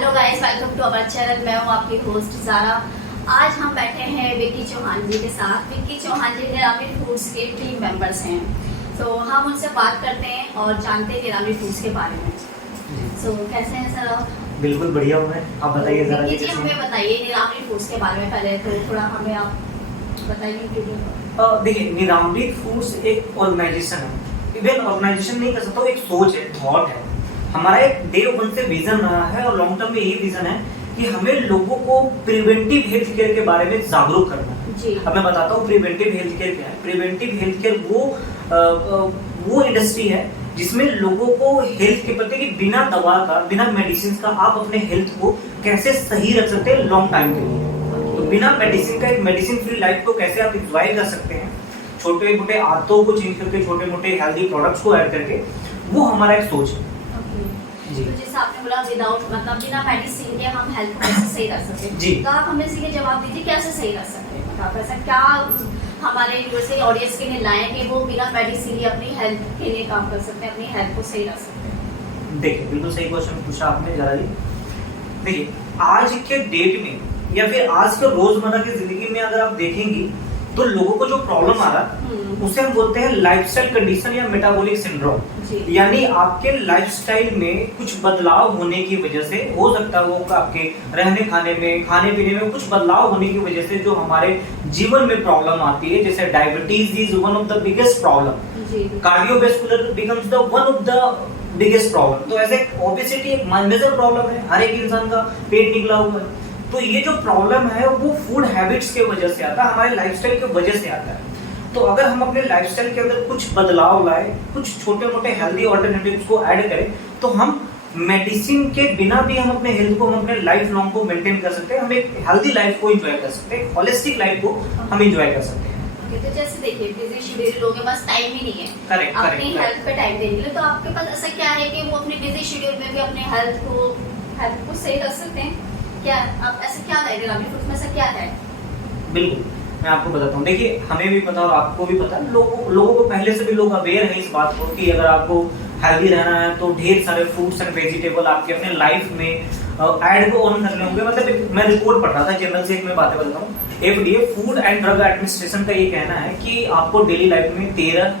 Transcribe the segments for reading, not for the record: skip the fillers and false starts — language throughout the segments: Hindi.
Hello guys, welcome to our channel. मैं हूँ आपकी होस्ट ज़ारा। आज हम बैठे हैं विक्की चौहान जी के साथ। विक्की चौहान जी निरामी फूड्स के टीम मेंबर्स हैं, तो हम उनसे बात करते हैं और जानते हैं निरामी फूड्स के बारे में। सो कैसे हैं सर आप? बिल्कुल बढ़िया हूँ मैं। आप बताइए ज़रा विक्की जी, हमें बताइए निरामी फूड्स के बारे में। पहले तो थोड़ा हमें आप बताइए। देखिए, निरामृत फूड्स एक ऑर्गेनाइजेशन है। इवन ऑर्गेनाइजेशन नहीं कर सकता, वो एक सोच है, थॉट है। हमारा एक डे वन से विजन रहा है और लॉन्ग टर्म में यही विजन है कि हमें लोगों को प्रिवेंटिव हेल्थ केयर के बारे में जागरूक करना है। अब मैं बताता हूँ प्रिवेंटिव हेल्थ केयर क्या है। प्रिवेंटिव हेल्थ केयर वो इंडस्ट्री है जिसमें लोगों को हेल्थ के प्रति कि बिना दवा का, बिना मेडिसिन का आप अपने हेल्थ को कैसे सही रख सकते हैं लॉन्ग टाइम के लिए। तो बिना मेडिसिन का एक मेडिसिन फ्री लाइफ को कैसे आप एंजॉय कर सकते हैं, छोटे मोटे आदतों को चेंज करके, छोटे मोटे हेल्दी प्रोडक्ट्स को ऐड करके, वो हमारा एक सोच है। तो जैसे आपने बोला विदाउट मतलब बिना मेडिसिन के हम हेल्थ को कैसे सही रख सकते हैं जी। तो आप हमें इसके जवाब दीजिए, कैसे सही रख सकते हैं? मतलब ऐसा क्या हमारे यूएसए ऑडियंस के लिए लाएं कि वो बिना मेडिसिन ही अपनी हेल्थ के लिए काम कर सकते हैं, अपनी हेल्थ को सही रख सकते हैं? देखिए, बिल्कुल सही क्वेश्चन पूछा आपने जरा जी। देखिए, आज के डेट में या फिर आज के रोजमर्रा की जिंदगी में अगर आप देखेंगी तो लोगों को जो प्रॉब्लम आ रहा है उसे हम बोलते हैं लाइफस्टाइल कंडीशन या मेटाबॉलिक सिंड्रोम। यानी आपके लाइफस्टाइल में कुछ बदलाव होने की वजह से, हो सकता है वो आपके रहने खाने में, खाने पीने में कुछ बदलाव होने की वजह से जो हमारे जीवन में प्रॉब्लम आती है, जैसे diabetes is one of the biggest problem, cardiovascular becomes the one of the biggest problem. तो ऐसे ओबेसिटी एक मेजर प्रॉब्लम है, हर एक इंसान का पेट निकला हुआ है। तो ये जो प्रॉब्लम है वो फूड हैबिट्स के वजह से आता है, हमारे लाइफस्टाइल की वजह से आता है। तो अगर हम अपने लाइफस्टाइल के अंदर कुछ बदलाव लाए, कुछ छोटे मोटे हेल्दी ऑल्टरनेटिव्स को ऐड करें, तो हम मेडिसिन के बिना भी हम अपने हेल्थ को, हम अपने लाइफ लॉन्ग को मेंटेन कर सकते हैं। हम एक हेल्दी लाइफ को एंजॉय कर सकते हैं, होलिस्टिक लाइफ को हम एंजॉय कर सकते हैं। तो जैसे देखिए, बिजी शेड्यूल लोगों के पास टाइम ही नहीं है अपनी हेल्थ पे टाइम देने के लिए, तो आपके पास ऐसा क्या है कि वो अपने बिजी शेड्यूल में भी अपने हेल्थ को सही रख सकते हैं? क्या आप ऐसा क्या है निरामी फूड्स में, ऐसा क्या है? बिल्कुल, मैं आपको बताता हूँ। देखिए, हमें भी पता और आपको भी पता, लोगों को पहले से भी लोग अवेयर है इस बात को कि अगर आपको हेल्दी रहना है तो ढेर सारे फ्रूट्स एंड वेजिटेबल आपके अपने लाइफ में ऐड को ऑन करने होंगे। मतलब मैं रिपोर्ट पढ़ रहा था जनरल से, एक मैं बातें बताता हूँ। FDA food and drug administration का ये कहना है कि आपको डेली लाइफ में 13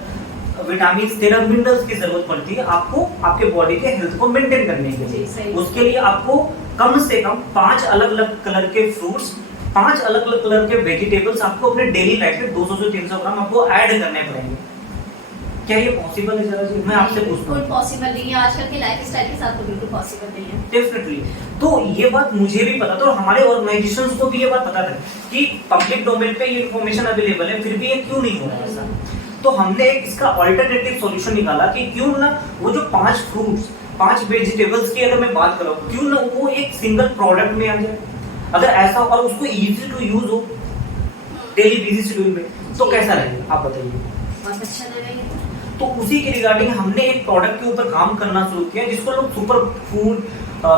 विटामिन, 13 मिनरल्स की जरूरत पड़ती है आपको आपके बॉडी के हेल्थ को मेंटेन करने के लिए। उसके लिए आपको कम से कम 5 अलग अलग कलर के फ्रूट्स, 5 अलग अलग कलर के वेजिटेबल्स आपको अपने डेली लाइफ में 200 से 300 ग्राम आपको ऐड करने पड़ेंगे। क्या ये पॉसिबल है? जरा जी मैं आपसे पूछता हूँ। पॉसिबल नहीं है, आजकल की लाइफस्टाइल के साथ तो बिल्कुल पॉसिबल नहीं है। डेफिनेटली। तो ये बात मुझे भी पता था और हमारे ऑर्गेनाइजेशंस को भी ये बात पता था कि पब्लिक डोमेन पे ये इन्फॉर्मेशन अवेलेबल है, फिर भी ये क्यों नहीं हो रहा है ऐसा। तो हमने एक इसका अल्टरनेटिव सॉल्यूशन निकाला कि क्यों ना वो जो 5 फ्रूट्स, 5 वेजिटेबल्स की अगर मैं बात करूं, क्यों ना वो एक सिंगल प्रोडक्ट में आ जाए। अगर ऐसा और उसको इजी टू यूज हो डेली बिजी शेड्यूल में, तो कैसा रहेगा आप बताइए? बहुत अच्छा लगेगा। तो उसी के रिगार्डिंग हमने एक प्रोडक्ट के ऊपर काम करना शुरू किया जिसको लोग super food,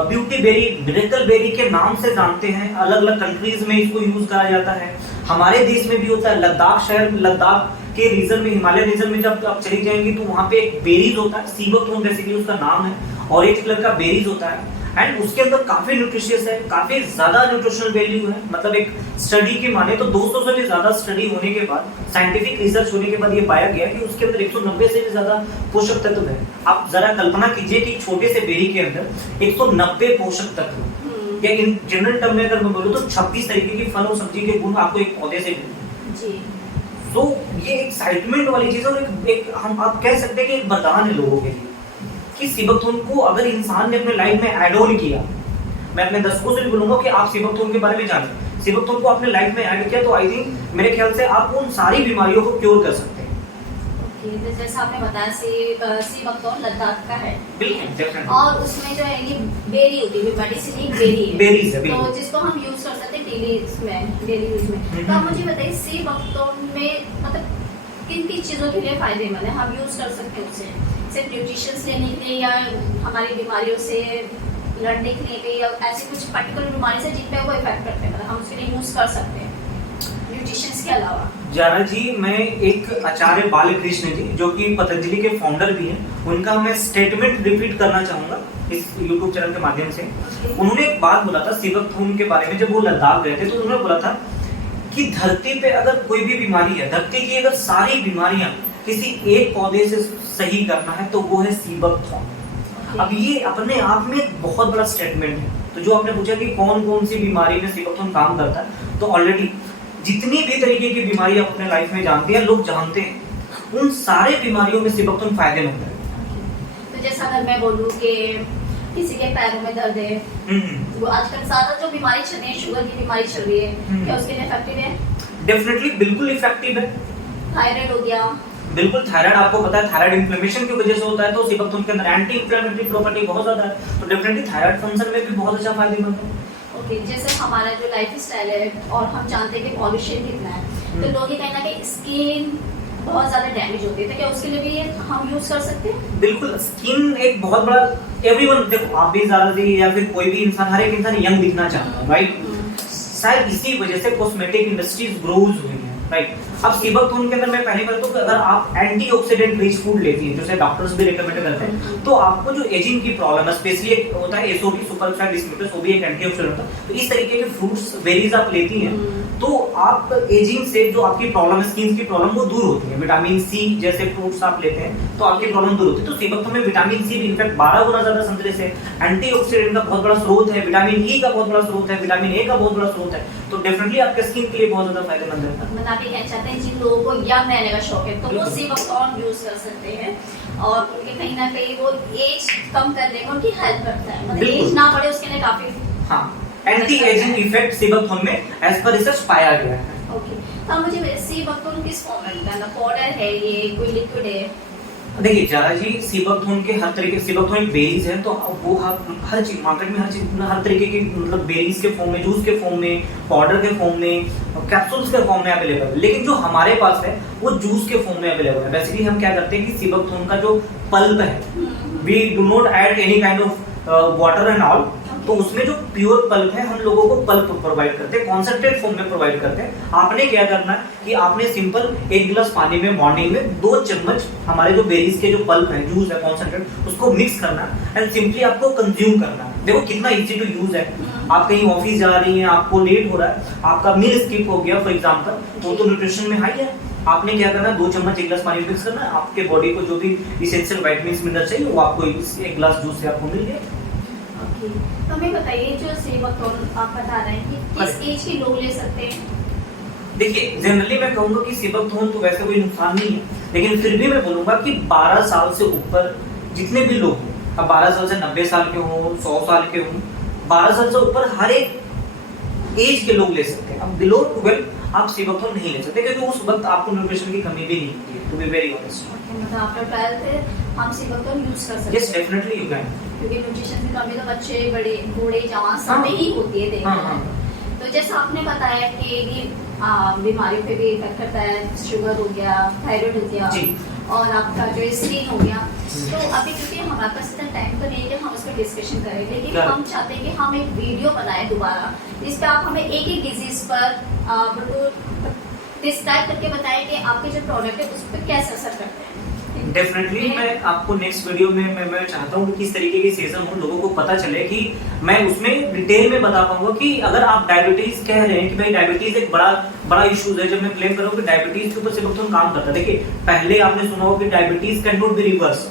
beauty berry, miracle berry के नाम से जानते हैं। अलग अलग कंट्रीज में इसको यूज करा जाता है, हमारे देश में भी होता है। लद्दाख के रीजन में, हिमालय रीजन में जब आप चली जाएंगी तो वहां पे एक बेरीज होता है, सीबकथ्रोन बेसिकली उसका नाम है, ऑरेंज कलर का बेरीज होता है। एंड उसके अंदर काफी न्यूट्रिशियस है, काफी ज्यादा न्यूट्रिशनल वैल्यू है। मतलब एक स्टडी के माने तो 200 से भी ज्यादा स्टडी होने के बाद, साइंटिफिक रिसर्च होने के बाद ये पाया गया कि उसके अंदर 190 से भी ज्यादा पोषक तत्व है। आप जरा कल्पना कीजिए कि छोटे से बेरी के अंदर 190 पोषक तत्व, या इन जनरल टर्म में अगर मैं बोलूं तो 26 तरीके की फल और सब्जी के गुण आपको एक पौधे से मिलते हैं। तो ये एक्साइटमेंट वाली चीज और एक हम आप कह सकते हैं कि एक वरदान है लोगों के लिए कि सीबकथ्रोन को अगर इंसान ने अपने लाइफ में ऐड ऑन किया, मैं अपने दर्शकों से भी बोलूंगा कि आप सीबकथ्रोन के बारे में जानें। सीबकथ्रोन को अपने लाइफ में ऐड किया तो आई थिंक मेरे ख्याल से आप उन सारी बीमारियों को क्योर कर सकते हैं। ओके, जैसे आपने बताया सीबकथ्रोन लद्दाख का है, बिल्कुल, और उसमें जो है ये बेरी होती है, मेडिसिन बेरी है, बेरीज है, तो जिसको हम यूज कर सकते हैं डेली यूज में। तो आप मुझे बताइए सीबकथ्रोन में मतलब किन किन चीजों के लिए फायदेमंद है, हम यूज कर सकते हैं उसे? सिर्फ न्यूट्रिशन लेने के लिए या हमारी बीमारियों से लड़ने के लिए, या ऐसी कुछ पर्टिकुलर बीमारी से जिन पे वो इफेक्ट करते हैं, मतलब हम उसके लिए यूज कर सकते हैं? न्यूट्रिशन के अलावा? जारा जी, मैं एक आचार्य बालकृष्ण जी, जो कि पतंजलि के फाउंडर भी हैं, उनका मैं स्टेटमेंट रिपीट करना चाहूंगा इस यूट्यूब चैनल के माध्यम से। उन्होंने एक बात बोला था सीबकथूर्न के बारे में, जब वो लद्दाख गए थे तो उन्होंने बोला था कि धरती पे अगर कोई भी बीमारी है, धरती की अगर सारी बीमारियां किसी एक पौधे से सही करना है तो वो है सीबकथॉर्न। अब ये अपने आप में एक बहुत बड़ा स्टेटमेंट है। तो जो आपने पूछा कि कौन कौन सी बीमारी में सीबकथॉर्न काम करता है, तो ऑलरेडी जितनी भी तरीके की बीमारी आप अपने लाइफ में जानते हैं, लोग जानते हैं, उन सारे बीमारियों में सीबकथॉर्न फायदेमंद है। तो जैसा अगर मैं बोलूं कि किसी के पैरों में दर्द है, वो आजकल ज्यादा जो बीमारी चल रही है, शुगर की बीमारी चल रही है, क्या उसके लिए इफेक्टिव है? डेफिनेटली बिल्कुल इफेक्टिव है। थायराइड हो गया, बिल्कुल, थायराइड आपको पता है थायराइड इन्फ्लेमेशन की वजह से होता है, तो सीबकथॉर्न के अंदर एंटी इन्फ्लेमेटरी प्रॉपर्टी बहुत ज्यादा है, तो डेफिनेटली थायराइड फंक्शन में भी बहुत अच्छा फायदेमंद है। ओके, जैसे हमारा जो लाइफ स्टाइल है और हम जानते हैं कि पॉल्यूशन कितना है, तो लोग ये कहना कि स्किन बहुत ज्यादा डैमेज होती है, तो क्या उसके लिए भी हम यूज कर सकते हैं? बिल्कुल, स्किन एक बहुत बड़ा, एवरीवन, देखो आप भी ज्यादा दी या फिर कोई भी इंसान, हर एक इंसान यंग दिखना चाहता है, राइट? शायद इसी वजह से कॉस्मेटिक इंडस्ट्रीज ग्रोज हुई है, राइट? अब सीबकथॉर्न के अंदर मैं पहले बात तो अगर आप एंटीऑक्सीडेंट रिच फूड लेती हैं, जैसे डॉक्टर्स भी रिकमेंड करते हैं, तो आपको जो एजिंग की प्रॉब्लम है, स्पेशली एक होता है एसओडी सुपरऑक्साइड डिस्म्यूटस, वो भी एक एंटीऑक्सीडेंट होता है, तो इस तरीके के फ्रूट्स बेरीज आप लेती हैं तो आप एजिंग से जो आपकी प्रॉब्लम है, स्किन की प्रॉब्लम, वो दूर होती है। विटामिन सी जैसे फ्रूट्स आप लेते हैं तो आपकी प्रॉब्लम दूर होती है। तो सीबकथॉर्न में विटामिन सी भी इनफैक्ट 12 गुना ज्यादा संतरे से, एंटीऑक्सीडेंट का बहुत बड़ा स्रोत है, विटामिन ई का बहुत बड़ा स्रोत है, विटामिन ए का बहुत बड़ा स्रोत है, तो डेफिनेटली आपके स्किन के लिए बहुत ज्यादा फायदेमंद है। मतलब आप ये कहना चाहते हैं जिन लोगों को यंग रहने का शौक है तो वो सीबकथॉर्न यूज कर सकते हैं, और उनके कहीं ना कहीं वो एज कम करने में उनकी हेल्प करता है, मतलब एज ना बढ़े उसके लिए काफी। हाँ, एंटी एजिंग इफेक्ट सीबकथॉर्न में एज पर रिसर्च पाया गया है। ओके, तो मुझे सीबकथॉर्न किस फॉर्म में मिलता है? पाउडर है, ये कोई लिक्विड है? देखिए जारा जी, सीबकथॉर्न के हर तरीके, सीबकथॉर्न एक बेरीज है, तो वो हर चीज मार्केट में, हर तरीके की, मतलब बेरीज के फॉर्म में, जूस के फॉर्म में, पाउडर के फॉर्म में, कैप्सूल्स के फॉर्म में अवेलेबल है। लेकिन जो हमारे पास है वो जूस के फॉर्म में अवेलेबल है। बेसिकली हम क्या करते हैं कि सीबकथॉर्न का जो पल्प है, we do not add any kind of water and all, तो उसमें जो प्योर पल्प है हम लोगों को पल्प प्रोवाइड करते हैं, कॉन्सेंट्रेट फॉर्म में प्रोवाइड करते हैं। आपने क्या करना है कि आपने सिंपल 1 गिलास पानी में मॉर्निंग में 2 चम्मच हमारे जो बेरीज के जो पल्प है, जूस है, कॉन्सेंट्रेट, उसको मिक्स करना है एंड सिंपली आपको कंज्यूम करना है। देखो कितना इजी टू यूज है। आप कहीं ऑफिस जा रही हैं, आपको लेट हो रहा है, आपका मील स्किप हो गया फॉर एग्जांपल, तो न्यूट्रिशन में हाई है। आपने क्या करना है, 2 चम्मच 1 गिलास पानी मिक्स करना है, आपके बॉडी को जो भी इसेंशियल विटामिन्स मिनरल चाहिए वो आपको 1 गिलास जूस से आपको मिल गया। तो हमें बताइए, जो सीबकथॉर्न आप बता रहे हैं कि किस एज के लोग ले सकते हैं? देखिए जनरली मैं कहूंगा कि सीबकथॉर्न तो वैसे कोई नुकसान नहीं है, लेकिन फिर भी मैं बोलूंगा कि 12 साल से ऊपर जितने भी लोग हैं, अब 12 साल से 90 साल के हों, 100 साल के हों, 12 साल से ऊपर हर एक एज के लोग ले सकते हैं। अब बिलो 12 आप सीबकथॉर्न नहीं ले सकते, क्योंकि उस वक्त आपको न्यूट्रिशन की कमी भी नहीं होती है, टू बी वेरी ऑनेस्ट। मतलब आफ्टर 12 हम सीबकथॉर्न यूज कर सकते हैं? यस, डेफिनेटली यू कैन, क्योंकि न्यूट्रिशन की कमी तो बच्चे, बड़े, बूढ़े, जवान सब में ही होती है, देखा है। तो जैसा आपने बताया कि ये बीमारियों पे भी इफेक्ट करता है, शुगर हो गया, थायराइड हो गया, और आपका जो स्किन हो गया, तो अभी क्योंकि हमारे पास इतना टाइम तो नहीं है कि हम उस पर डिस्कशन करें, लेकिन हम चाहते हैं कि हम एक वीडियो बनाएं दोबारा, जिस पे आप हमें एक एक डिजीज पर डिस्क्राइब करके बताएं कि आपके जो प्रोडक्ट है उस पर कैसे असर करते हैं। डेफिनेटली मैं आपको नेक्स्ट वीडियो में मैं चाहता हूँ कि किस तरीके की सेशन हो, लोगों को पता चले, कि मैं उसमें डिटेल में बता पाऊंगा कि अगर आप डायबिटीज कह रहे हैं कि भाई डायबिटीज एक बड़ा इशू है, जब मैं क्लेम करूँ कि डायबिटीज के ऊपर सीबकथॉर्न काम करता है। देखिए पहले आपने सुना होगा कि diabetes can not be reverse,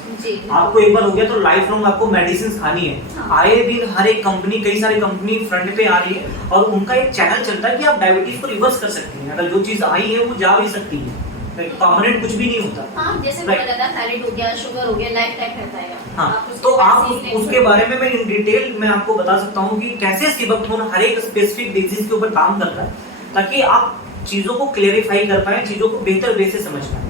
आपको एक बार हो गया तो लाइफ लॉन्ग आपको मेडिसिन खानी है। आए दिन हर एक कंपनी, कई सारी कंपनी फ्रंट पे आ रही है और उनका एक चैनल चलता है कि आप डायबिटीज को रिवर्स कर सकती हैं। अगर जो चीज आई है वो जा भी सकती है, परमानेंट कुछ भी नहीं होता। हाँ, जैसे बोला जाता है थायराइड हो गया, शुगर हो गया, लाइफ टाइम रहता है। हाँ, तो आप उसके बारे में मैं इन डिटेल में आपको बता सकता हूँ कि कैसे सीबकथॉर्न हर एक स्पेसिफिक डिजीज के ऊपर काम करता है, ताकि आप चीजों को क्लेरिफाई कर पाए, चीजों को बेहतर वे से समझ पाए।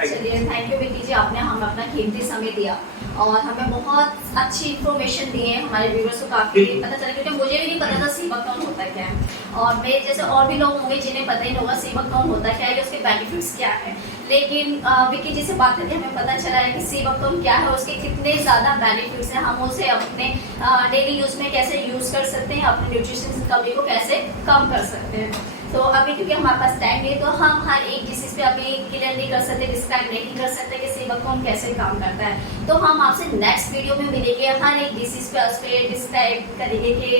चलिए, थैंक यू विक्की जी, आपने हमें अपना कीमती समय दिया और हमें बहुत अच्छी इन्फॉर्मेशन दी है। हमारे व्यूअर्स को काफी पता चला, क्योंकि मुझे भी नहीं पता था सीबकथॉर्न होता क्या है, और मेरे जैसे और भी लोग होंगे जिन्हें पता ही नहीं होगा सीबकथॉर्न होता क्या है, उसके बेनिफिट्स क्या है। लेकिन विक्की जी से बात करके हमें पता चला है कि सीबकथॉर्न क्या है, उसके कितने ज़्यादा बेनिफिट्स हैं, हम उसे अपने डेली यूज में कैसे यूज कर सकते हैं, अपने न्यूट्रिशन की कमी को कैसे कम कर सकते हैं। तो अभी क्योंकि हमारे पास टाइम नहीं है तो हम हर एक डिसीज पे अभी क्लियर नहीं कर सकते, डिस्क्राइब नहीं कर सकते कि सेबकथॉर्न कैसे काम करता है। तो हम आपसे नेक्स्ट वीडियो में मिलेंगे, हर एक डिसीज पे उस पर डिस्क्राइब करेंगे कि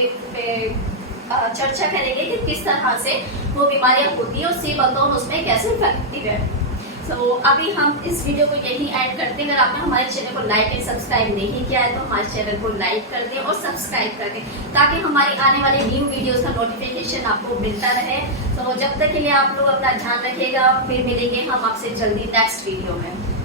चर्चा करेंगे कि किस तरह से वो बीमारियां होती है और सेबकथॉर्न उसमें कैसे इफेक्टिव है। तो अभी हम इस वीडियो को यही ऐड करते हैं। अगर आपने हमारे चैनल को लाइक एंड सब्सक्राइब नहीं किया है तो हमारे चैनल को लाइक कर दें और सब्सक्राइब कर दें ताकि हमारी आने वाले न्यू वीडियोस का नोटिफिकेशन आपको मिलता रहे। तो जब तक के लिए आप लोग अपना ध्यान रखिएगा, फिर मिलेंगे हम आपसे जल्दी नेक्स्ट वीडियो में।